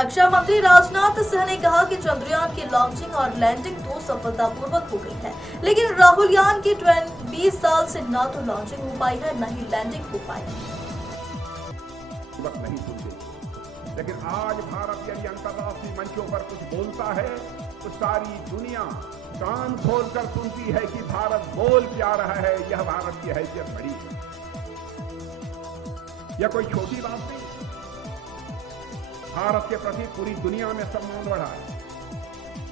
रक्षा मंत्री राजनाथ सिंह ने कहा कि चंद्रयान की लॉन्चिंग और लैंडिंग तो सफलतापूर्वक हो गई है, लेकिन राहुल यान की 20 साल से न तो लॉन्चिंग हो पाई है न ही लैंडिंग हो पाई है। नहीं सुनते, लेकिन आज भारत यदि अंतर्राष्ट्रीय मंचों पर कुछ बोलता है तो सारी दुनिया कान खोलकर सुनती है कि भारत बोल क्या रहा है। यह भारत की हैसियत बड़ी है, यह कोई छोटी बात नहीं। भारत के प्रति पूरी दुनिया में सम्मान बढ़ा है।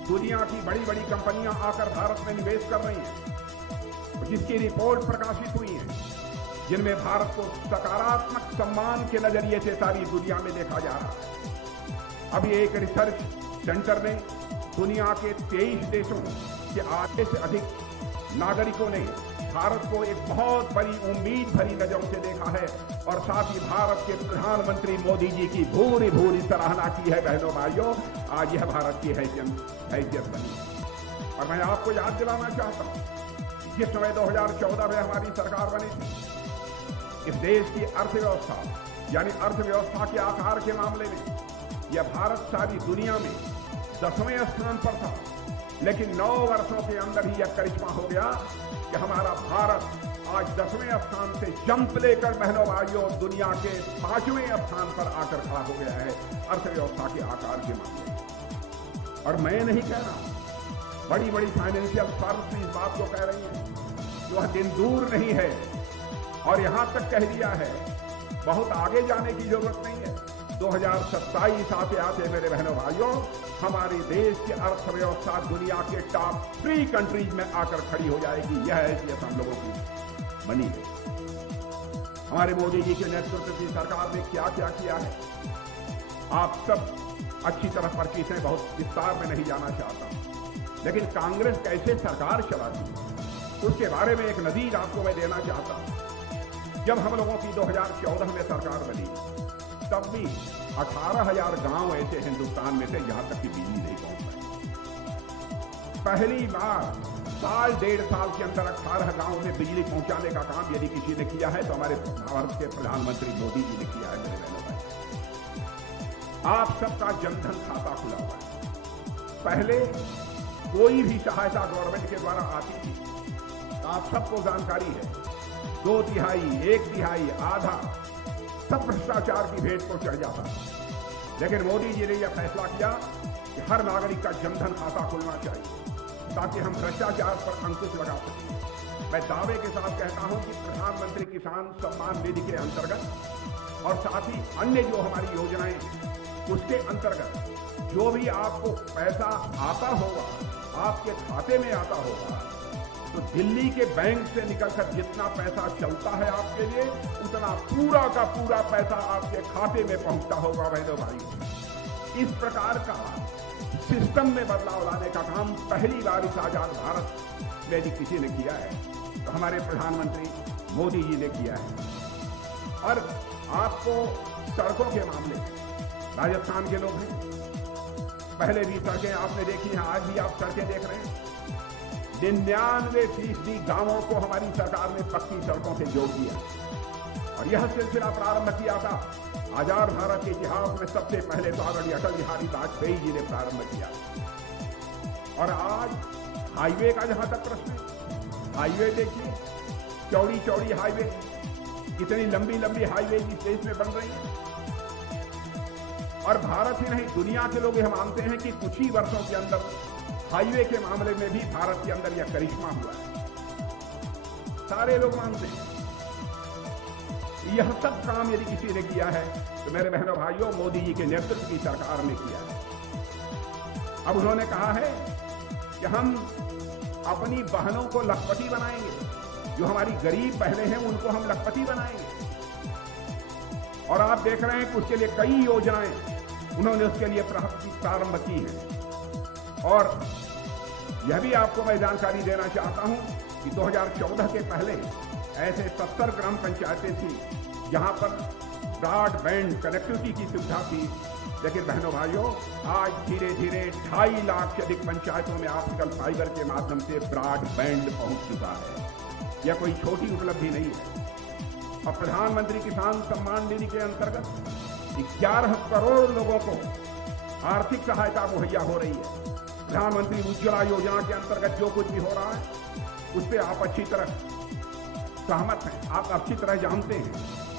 दुनिया की बड़ी बड़ी कंपनियां आकर भारत में निवेश कर रही हैं, जिसकी रिपोर्ट प्रकाशित हुई है, जिनमें भारत को सकारात्मक सम्मान के नजरिए से सारी दुनिया में देखा जा रहा है। अभी एक रिसर्च सेंटर ने दुनिया के 23 देशों के आधे से अधिक नागरिकों ने भारत को एक बहुत बड़ी उम्मीद भरी नजरों से देखा है और साथ ही भारत के प्रधानमंत्री मोदी जी की भूरी भूरी सराहना की है। बहनों भाइयों, आज यह भारत की हैसियत बनी। और मैं आपको याद दिलाना चाहता हूं, जिस समय 2014 में हमारी सरकार बनी थी, इस देश की अर्थव्यवस्था यानी अर्थव्यवस्था के आकार के मामले में यह भारत सारी दुनिया में 10वें स्थान पर था, लेकिन 9 वर्षों के अंदर ही यह करिश्मा हो गया कि हमारा भारत आज 10वें स्थान से जंप लेकर बहनों भाइयों दुनिया के 5वें स्थान पर आकर खड़ा हो गया है अर्थव्यवस्था के आकार के मामले में। और मैं नहीं कह रहा, बड़ी बड़ी फाइनेंशियल फर्म्स भी इस बात को कह रही हैं। वह दिन दूर नहीं है और यहां तक कह दिया है बहुत आगे जाने की जरूरत नहीं है। 2027 आते आते मेरे बहनों भाइयों हमारे देश की अर्थव्यवस्था दुनिया के टॉप 3 कंट्रीज में आकर खड़ी हो जाएगी। यह हैसियत हम लोगों की बनी है। हमारे मोदी जी के नेतृत्व की सरकार ने क्या क्या किया है आप सब अच्छी तरह परिचित हैं, बहुत विस्तार में नहीं जाना चाहता। लेकिन कांग्रेस कैसे सरकार चलाती उसके बारे में एक नजीर आपको मैं देना चाहता हूं। जब हम लोगों की 2014 में सरकार बनी तब भी 18,000 गांव ऐसे हिंदुस्तान में थे जहां तक कि बिजली नहीं पहुंच पाई। पहली बार साल 1.5 साल के अंदर 18 गांव में बिजली पहुंचाने का काम यदि किसी ने किया है तो हमारे भारत के प्रधानमंत्री मोदी जी ने किया है। मेरे बहनों भाई, आप सबका जनधन खाता खुला हुआ है। पहले कोई भी सहायता गवर्नमेंट के द्वारा आती थी, आप सबको जानकारी है, 2 तिहाई 1 तिहाई आधा सब भ्रष्टाचार की भेंट को चढ़ जाता। लेकिन मोदी जी ने यह फैसला किया कि हर नागरिक का जनधन खाता खुलना चाहिए ताकि हम भ्रष्टाचार पर अंकुश लगा सकें। मैं दावे के साथ कहता हूं कि प्रधानमंत्री किसान सम्मान निधि के अंतर्गत और साथ ही अन्य जो हमारी योजनाएं उसके अंतर्गत जो भी आपको पैसा आता होगा, आपके खाते में आता होगा, तो दिल्ली के बैंक से निकलकर जितना पैसा चलता है आपके लिए उतना पूरा का पूरा पैसा आपके खाते में पहुंचता होगा। बहनों भाई, इस प्रकार का सिस्टम में बदलाव लाने का काम पहली बार इस आजाद भारत में यदि किसी ने किया है तो हमारे प्रधानमंत्री मोदी जी ने किया है। और आपको सड़कों के मामले राजस्थान के लोग हैं, पहले भी सड़कें आपने देखी हैं, आज भी आप सड़कें देख रहे हैं। 99% गांवों को हमारी सरकार ने पक्की सड़कों से जोड़ दिया और यह सिलसिला प्रारंभ किया था आजाद भारत के इतिहास में सबसे पहले तो आदरणीय अटल बिहारी वाजपेयी जी ने प्रारंभ किया। और आज हाईवे का जहां तक प्रश्न है, हाईवे देखिए, चौड़ी चौड़ी हाईवे, कितनी लंबी लंबी हाईवे इस देश में बन रही है। और भारत ही नहीं दुनिया के लोग यह मानते हैं कि कुछ ही वर्षों के अंदर हाईवे के मामले में भी भारत के अंदर यह करिश्मा हुआ है। सारे लोग मानते हैं। यह सब काम यदि किसी ने किया है तो मेरे बहनों भाइयों मोदी जी के नेतृत्व की सरकार ने किया है। अब उन्होंने कहा है कि हम अपनी बहनों को लखपति बनाएंगे, जो हमारी गरीब बहनें हैं उनको हम लखपति बनाएंगे। और आप देख रहे हैं कि उसके लिए कई योजनाएं उन्होंने उसके लिए प्रारंभ की हैं। और यह भी आपको मैं जानकारी देना चाहता हूं कि 2014 के पहले ऐसे 70 ग्राम पंचायतें थी जहां पर ब्रॉडबैंड कनेक्टिविटी की सुविधा थी। लेकिन बहनों भाइयों, आज धीरे धीरे 2.5 लाख से अधिक पंचायतों में ऑप्टिकल फाइबर के माध्यम से ब्रॉडबैंड पहुंच चुका है। यह कोई छोटी उपलब्धि नहीं है। और प्रधानमंत्री किसान सम्मान निधि के अंतर्गत 11 करोड़ लोगों को आर्थिक सहायता मुहैया हो रही है। प्रधानमंत्री उज्ज्वला योजना के अंतर्गत जो कुछ भी हो रहा है उस पर आप अच्छी तरह सहमत हैं, आप अच्छी तरह जानते हैं।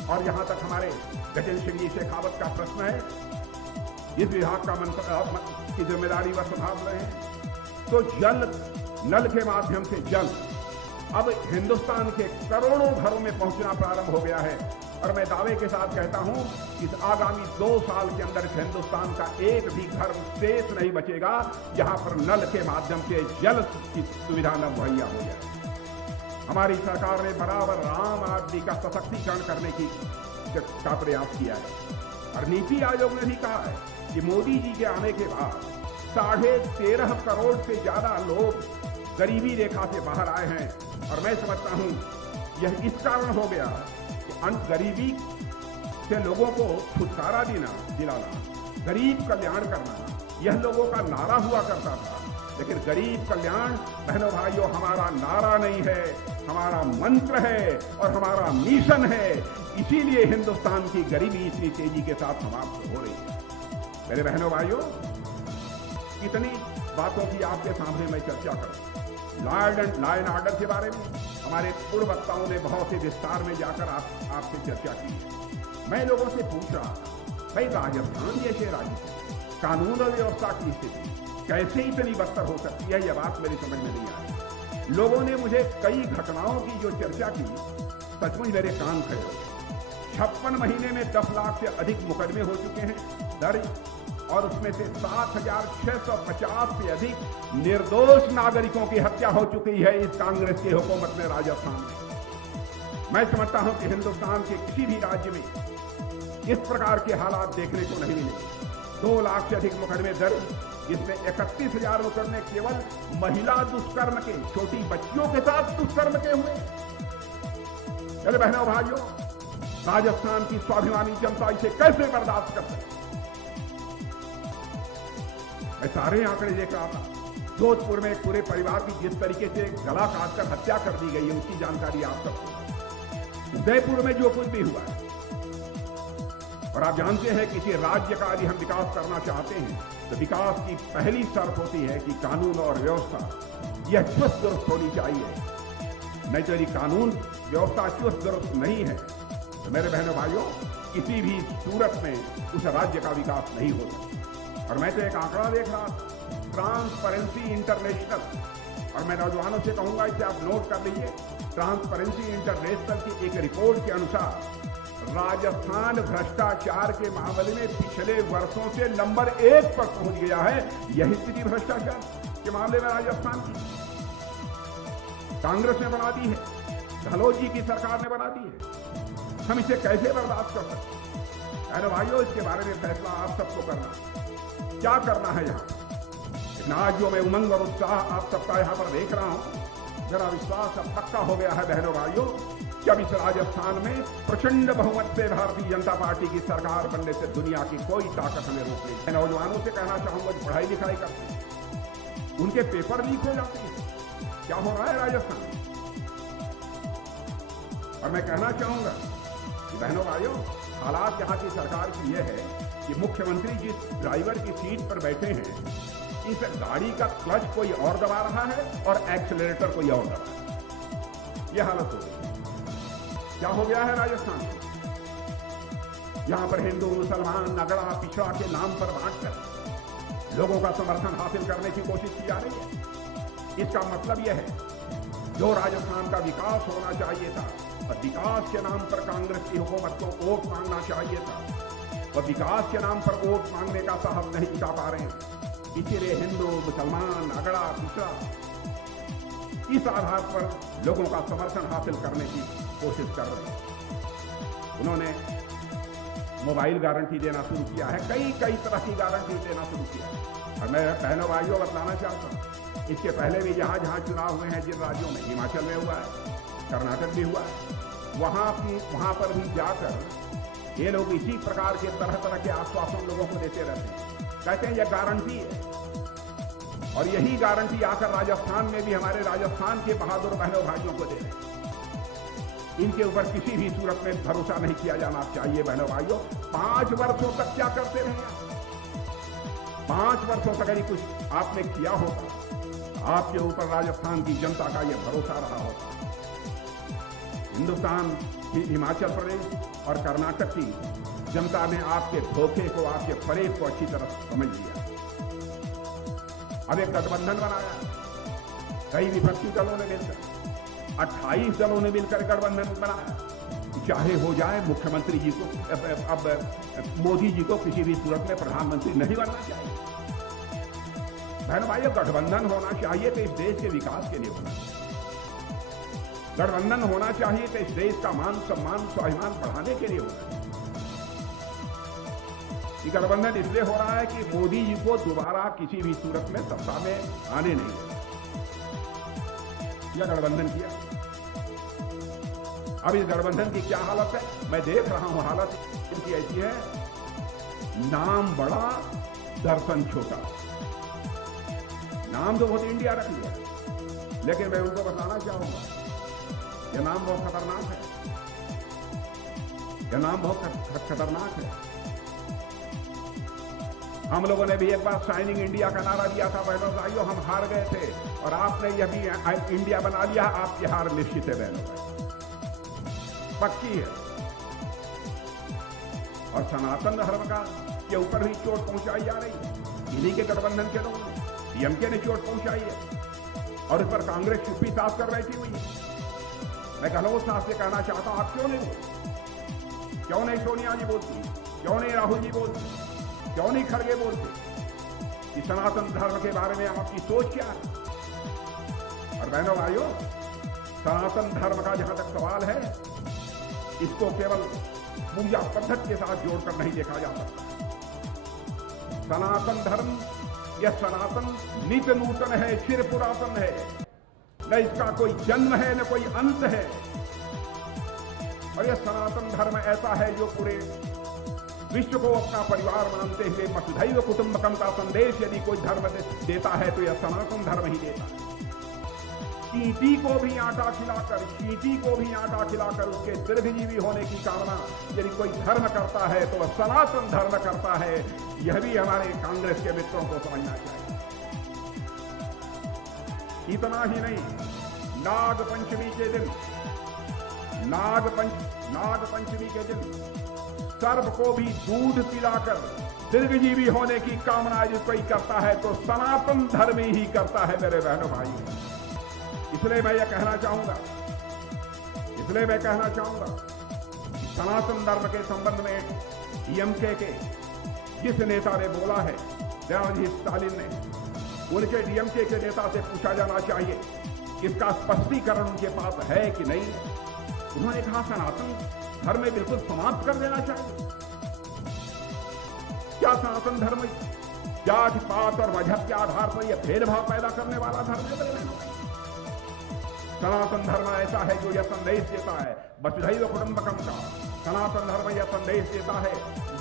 और यहां तक हमारे गजेंद्र सिंह जी शेखावत का प्रश्न है, इस विभाग का की जिम्मेदारी वह संभाल रहे हैं। तो जल नल के माध्यम से जल अब हिंदुस्तान के करोड़ों घरों में पहुंचना प्रारंभ हो गया है। और मैं दावे के साथ कहता हूं कि इस आगामी 2 साल के अंदर हिंदुस्तान का एक भी घर शेष नहीं बचेगा जहां पर नल के माध्यम से जल की सुविधा न मुहैया हो जाए। हमारी सरकार ने बराबर आम आदमी का सशक्तिकरण करने का प्रयास किया है। और नीति आयोग ने भी कहा है कि मोदी जी के आने के बाद 13.5 करोड़ से ज्यादा लोग गरीबी रेखा से बाहर आए हैं। और मैं समझता हूं यह इस कारण हो गया कि गरीबी से लोगों को छुटकारा दिलाना, गरीब कल्याण करना, यह लोगों का नारा हुआ करता था। लेकिन गरीब कल्याण, बहनों भाइयों, हमारा नारा नहीं है, हमारा मंत्र है और हमारा मिशन है। इसीलिए हिंदुस्तान की गरीबी इतनी तेजी के साथ समाप्त हो रही है। मेरे बहनों भाइयों, कितनी बातों की आपके सामने मैं चर्चा करूं। लॉ एंड ऑर्डर के बारे में हमारे पूर्व वक्ताओं ने बहुत ही विस्तार में जाकर आपसे चर्चा की है। मैं लोगों से पूछ रहा था, भाई राजस्थान जैसे राज्य कानून और व्यवस्था की स्थिति कैसे इतनी बदतर हो सकती है, यह बात मेरी समझ में नहीं आ रही। लोगों ने मुझे कई घटनाओं की जो चर्चा की, सचमुच मेरे कान खड़े हो गए। 56 महीने में 10 लाख से अधिक मुकदमे हो चुके हैं दर्ज, और उसमें से 7,650 से अधिक निर्दोष नागरिकों की हत्या हो चुकी है इस कांग्रेस की हुकूमत में राजस्थान में। मैं समझता हूं कि हिंदुस्तान के किसी भी राज्य में इस प्रकार के हालात देखने को नहीं मिलेंगे। 2 लाख से अधिक मुकदमे दर्ज, जिसमें 31,000 मुकदमे केवल महिला दुष्कर्म के, छोटी बच्चियों के साथ दुष्कर्म के हुए। मेरे बहनों भाइयों, राजस्थान की स्वाभिमानी जनता इसे कैसे बर्दाश्त कर सकती? मैं सारे आंकड़े देख रहा था। जोधपुर में पूरे परिवार की जिस तरीके से गला काटकर हत्या कर दी गई है, उसकी जानकारी आप सबको। उदयपुर में जो कुछ भी हुआ है, और आप जानते हैं किसी राज्य का यदि हम विकास करना चाहते हैं तो विकास की पहली शर्त होती है कि कानून और व्यवस्था यह चुस्त दुरुस्त होनी चाहिए। नहीं तो यदि कानून व्यवस्था चुस्त दुरुस्त नहीं है तो मेरे बहनों भाइयों, किसी भी सूरत में उस राज्य का विकास नहीं हो सकता। और मैं तो एक आंकड़ा देख रहा था, ट्रांसपेरेंसी इंटरनेशनल, और मैं नौजवानों से कहूंगा इसे आप नोट कर लीजिए। ट्रांसपेरेंसी इंटरनेशनल की एक रिपोर्ट के अनुसार राजस्थान भ्रष्टाचार के मामले में पिछले वर्षों से नंबर 1 पर पहुंच गया है। यही स्थिति भ्रष्टाचार के मामले में राजस्थान की कांग्रेस ने बना दी है, गहलोत जी की सरकार ने बना दी है। हम इसे कैसे बर्दाश्त कर सकते हैं? अरे भाइयों, इसके बारे में फैसला आप सबको करना, क्या करना है यहाँ। लेकिन आज जो मैं उमंग और उत्साह आप सबका यहाँ पर देख रहा हूं, मेरा विश्वास अब पक्का हो गया है बहनों भाइयों कि अब इस राजस्थान में प्रचंड बहुमत से भारतीय जनता पार्टी की सरकार बनने से दुनिया की कोई ताकत हमें रोक नहीं। मैं नौजवानों से कहना चाहूंगा कि पढ़ाई लिखाई करते हैं, उनके पेपर लीक हो जाते हैं। क्या हो रहा है राजस्थान में? और मैं कहना चाहूंगा कि बहनों भाइयों, हालात यहाँ की सरकार की यह है कि मुख्यमंत्री जिस ड्राइवर की सीट पर बैठे हैं, इस गाड़ी का क्लच कोई और दबा रहा है और एक्सीलरेटर कोई और दबा रहा है। यह हालत हो गई। क्या हो गया है राजस्थान में? यहां पर हिंदू मुसलमान नगड़ा पिछड़ा के नाम पर बांटकर लोगों का समर्थन हासिल करने की कोशिश की जा रही है। इसका मतलब यह है जो राजस्थान का विकास होना चाहिए था, और विकास के नाम पर कांग्रेस की हुकूमत को वोट मांगना चाहिए था, और विकास के नाम पर वोट मांगने का साहस नहीं जुटा पा रहे हैं। इसीलिए हिंदू मुसलमान अगड़ा पिछड़ा इस आधार पर लोगों का समर्थन हासिल करने की कोशिश कर रहे हैं। उन्होंने मोबाइल गारंटी देना शुरू किया है, कई तरह की गारंटी देना शुरू किया है। और मैं बहनों भाइयों बताना चाहता हूँ, इसके पहले भी जहां चुनाव हुए हैं जिन राज्यों में, हिमाचल में हुआ है, कर्नाटक भी हुआ है, वहां पर भी जाकर ये लोग इसी प्रकार के तरह के आश्वासन लोगों को देते रहते हैं। कहते हैं यह गारंटी है, और यही गारंटी आकर राजस्थान में भी हमारे राजस्थान के बहादुर बहनों भाइयों को दे रहे हैं। इनके ऊपर किसी भी सूरत में भरोसा नहीं किया जाना चाहिए बहनों भाइयों। 5 वर्षों तक क्या करते रहे? 5 वर्षों तक यदि कुछ आपने किया होता, आपके ऊपर राजस्थान की जनता का यह भरोसा रहा होता। हिंदुस्तान की हिमाचल प्रदेश और कर्नाटक की जनता ने आपके धोखे को, आपके फरेब को अच्छी तरह समझ लिया। अब एक गठबंधन बनाया, कई विपक्षी दलों ने मिलकर, 28 दलों ने मिलकर गठबंधन बनाया। चाहे हो जाए मुख्यमंत्री जी को, अब मोदी जी को किसी भी सूरत में प्रधानमंत्री नहीं बनना चाहिए। बहन भाइयों, गठबंधन होना चाहिए तो इस देश के विकास के लिए होना चाहिए। गठबंधन होना चाहिए तो इस देश का मान सम्मान स्वाभिमान बढ़ाने के लिए होना चाहिए। ये गठबंधन इसलिए हो रहा है कि मोदी जी को दोबारा किसी भी सूरत में सत्ता में आने नहीं दें। यह गठबंधन किया। अब इस गठबंधन की क्या हालत है, मैं देख रहा हूं। हालत इनकी ऐसी है, नाम बड़ा दर्शन छोटा। नाम तो बहुत इंडिया रख लिया, लेकिन मैं उनको बताना चाहूंगा, यह नाम बहुत खतरनाक है। यह नाम बहुत खतरनाक है। हम लोगों ने भी एक बार शाइनिंग इंडिया का नारा दिया था, बहनों भाइयों, हम हार गए थे और आपने यह भी इंडिया बना लिया। आपकी हार निश्चित है बहनों भाई, पक्की है। और सनातन धर्म का के ऊपर भी चोट पहुंचाई जा रही है। इन्हीं के गठबंधन के लोगों ने, डीएमके ने चोट पहुंचाई है और इस पर कांग्रेस चुप्पी साफ कर बैठी हुई है। मैं कन्हैया साहब से कहना चाहता हूं, आप क्यों नहीं बोलते? क्यों नहीं सोनिया जी बोलती? क्यों नहीं राहुल जी बोलते? क्यों नहीं खड़गे बोलते कि सनातन धर्म के बारे में आपकी सोच क्या है? और बहनों भाइयों, सनातन धर्म का जहां तक सवाल है, इसको केवल पूजा पद्धति के साथ जोड़कर नहीं देखा जा सकता। सनातन धर्म, यह सनातन नित्य नूतन है, चिर पुरातन है। न इसका कोई जन्म है, न कोई अंत है। और यह सनातन धर्म ऐसा है जो पूरे विश्व को अपना परिवार मानते हुए वसुधैव कुटुंबकम का संदेश यदि कोई धर्म देता है तो यह सनातन धर्म ही देता है। चींटी को भी आटा खिलाकर उसके दीर्घजीवी होने की कामना यदि कोई धर्म करता है तो वह सनातन धर्म करता है। यह भी हमारे कांग्रेस के मित्रों को समझना चाहिए। इतना ही नहीं, नाग पंचमी के दिन सर्प को भी दूध पिलाकर दीर्घजीवी होने की कामना यदि कोई करता है तो सनातन धर्म ही करता है मेरे बहनों भाई। इसलिए मैं कहना चाहूंगा सनातन धर्म के संबंध में डीएमके के जिस नेता ने बोला है, दयानिधि स्टालिन ने, उनके डीएमके के नेता से पूछा जाना चाहिए, इसका स्पष्टीकरण उनके पास है कि नहीं। उन्होंने कहा सनातन धर्म में बिल्कुल समाप्त कर देना चाहिए। क्या सनातन धर्म जात पात और मजहब के आधार पर यह भेदभाव पैदा करने वाला धर्म है? सनातन धर्म ऐसा है जो यह संदेश देता है वसुधैव कुटुंबकम का। सनातन धर्म यह संदेश देता है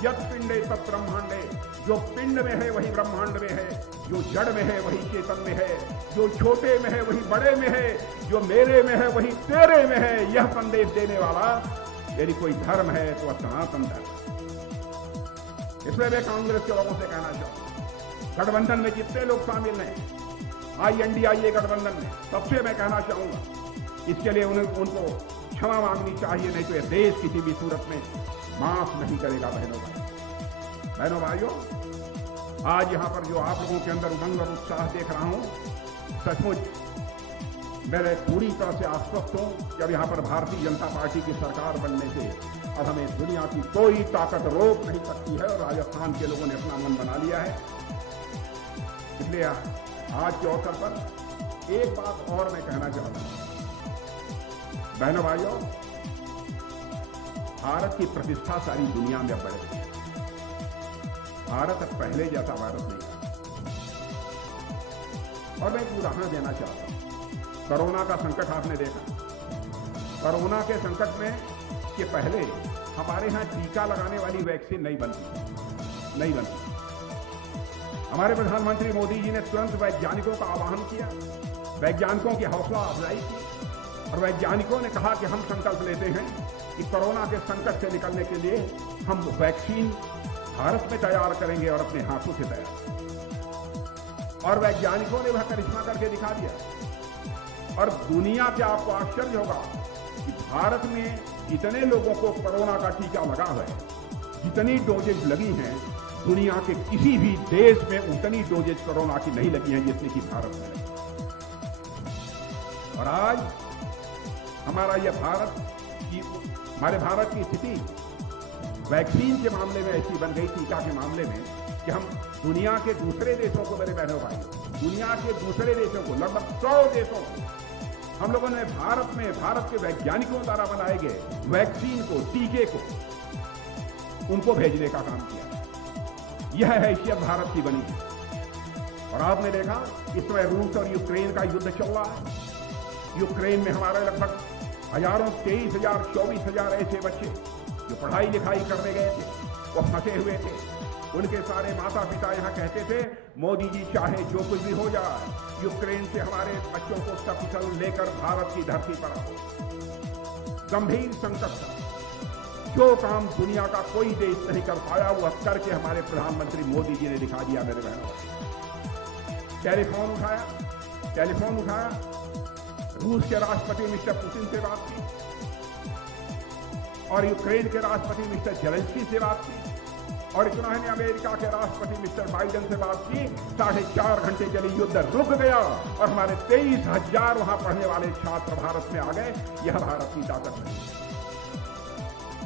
यत् पिंडे तत् ब्रह्मांडे, जो पिंड में है वही ब्रह्मांड में है, जो जड़ में है वही चेतन में है, जो छोटे में है वही बड़े में है, जो मेरे में है वही तेरे में है। यह संदेश देने वाला यदि कोई धर्म है तो वह सनातन धर्म। इसलिए मैं कांग्रेस के लोगों से कहना चाहूंगा, गठबंधन में जितने लोग शामिल हैं, INDIA गठबंधन में, सबसे मैं कहना चाहूंगा इसके लिए उनको क्षमा मांगनी चाहिए, नहीं तो यह देश किसी भी सूरत में माफ नहीं करेगा। बहनों भाइयों, आज यहां पर जो आप लोगों के अंदर उमंग और उत्साह देख रहा हूं, सचमुच मैं पूरी तरह से आश्वस्त हूं कि अब यहां पर भारतीय जनता पार्टी की सरकार बनने से अब हमें दुनिया की कोई ताकत रोक नहीं सकती है। और राजस्थान के लोगों ने अपना मन बना लिया है। इसलिए आज के अवसर पर एक बात और मैं कहना चाहता हूं, बहनों भाइयों, भारत की प्रतिष्ठा सारी दुनिया में बढ़ गई। भारत अब पहले जैसा भारत नहीं है। और मैं एक उदाहरण देना चाहता हूं, कोरोना का संकट आपने देखा। कोरोना के संकट में के पहले हमारे यहां टीका लगाने वाली वैक्सीन नहीं बनती। हमारे प्रधानमंत्री मोदी जी ने तुरंत वैज्ञानिकों का आह्वान किया, वैज्ञानिकों की हौसला अफजाई की और वैज्ञानिकों ने कहा कि हम संकल्प लेते हैं कि कोरोना के संकट से निकलने के लिए हम वैक्सीन भारत में तैयार करेंगे और अपने हाथों से तैयार। और वैज्ञानिकों ने वह करिश्मा करके दिखा दिया। और दुनिया पे आपको आश्चर्य होगा कि भारत में जितने लोगों को कोरोना का टीका लगा है, जितनी डोजेज लगी हैं, दुनिया के किसी भी देश में उतनी डोजेज कोरोना की नहीं लगी हैं जितनी कि भारत में लगी। और आज हमारे भारत की स्थिति वैक्सीन के मामले में ऐसी बन गई, टीका के मामले में, कि हम दुनिया के दूसरे देशों को, मेरे बहनों भाई, दुनिया के दूसरे देशों को, लगभग 100 देशों को हम लोगों ने भारत के वैज्ञानिकों द्वारा बनाए गए वैक्सीन को, टीके को, उनको भेजने का काम किया। यह हैसियत भारत की बनी है। और आपने देखा इस समय रूस और यूक्रेन का युद्ध चल रहा है। यूक्रेन में हमारे लगभग हजारों, 23,000, 24,000 ऐसे बच्चे जो पढ़ाई लिखाई करने गए थे, वो फंसे हुए थे। उनके सारे माता पिता यहां कहते थे, मोदी जी चाहे जो कुछ भी हो जाए, यूक्रेन से हमारे बच्चों को सकुशल लेकर भारत की धरती पर आओ। गंभीर संकट था। जो काम दुनिया का कोई देश नहीं कर पाया, वो करके हमारे प्रधानमंत्री मोदी जी ने दिखा दिया। मेरे बहनों, टेलीफोन उठाया, रूस के राष्ट्रपति मिस्टर पुतिन से बात की और यूक्रेन के राष्ट्रपति मिस्टर जेलेंस्की से बात की, और इतना ही अमेरिका के राष्ट्रपति मिस्टर बाइडेन से बात की। 4.5 घंटे चली, युद्ध रुक गया और हमारे 23,000 वहां पढ़ने वाले छात्र भारत में आ गए। यह भारत की ताकत है।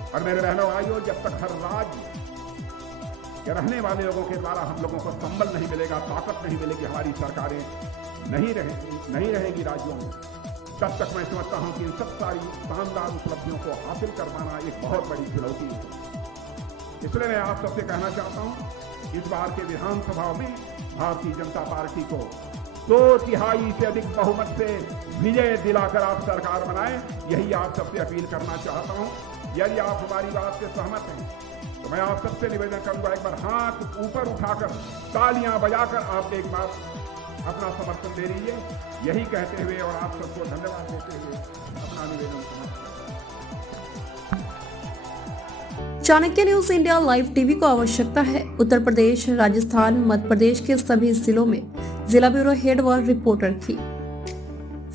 और मेरे बहनों भाइयों, जब तक हर राज्य के रहने वाले लोगों के द्वारा हम लोगों को संबल नहीं मिलेगा, ताकत नहीं मिलेगी, हमारी सरकारें नहीं रहेगी राज्यों में, तब तक मैं समझता हूं कि इन सब सारी शानदार उपलब्धियों को हासिल कर पाना एक बहुत बड़ी चुनौती है। इसलिए मैं आप सबसे कहना चाहता हूं, इस बार के विधानसभा में भारतीय जनता पार्टी को 2/3 से अधिक बहुमत से विजय दिलाकर आप सरकार बनाएं, यही आप सबसे अपील करना चाहता हूं। यदि आप हमारी बात से सहमत हैं तो मैं आप सबसे निवेदन करूंगा, एक बार हाथ ऊपर उठाकर, तालियां बजाकर आप एक बार अपना समर्थन दे लीजिए। यही कहते हुए और आप सबको धन्यवाद देते हुए अपना निवेदन समाप्त। Chanakya news India live TV को आवश्यकता है उत्तर प्रदेश, राजस्थान, मध्य प्रदेश के सभी जिलों में जिला ब्यूरो हेड व रिपोर्टर की।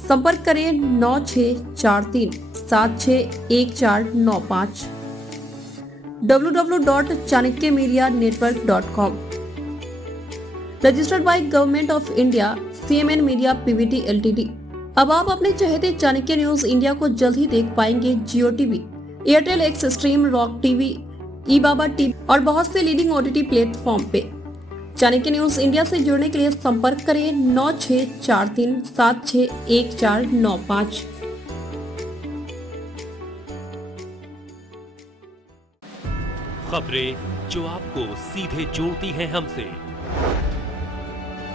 संपर्क करें 9643761495 www.chanakya-media-network.com। Registered by government of India, CMN media PVT LTD। अब आप अपने चहेते चाणक्य न्यूज इंडिया को जल्द ही देख पाएंगे Jio TV, Airtel Xstream, rock TV, ई-बाबा टीवी और बहुत से लीडिंग OTT प्लेटफॉर्म पे। चाणक्य न्यूज इंडिया से जुड़ने के लिए संपर्क करें 9643761495। खबरें जो आपको सीधे जोड़ती हैं हमसे,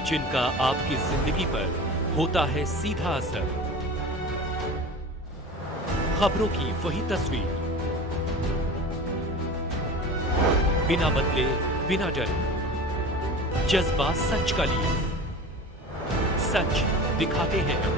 जिनका आपकी जिंदगी पर होता है सीधा असर। खबरों की वही तस्वीर, बिना बदले, बिना डरे, जज्बा सच का लिए, सच दिखाते हैं हम।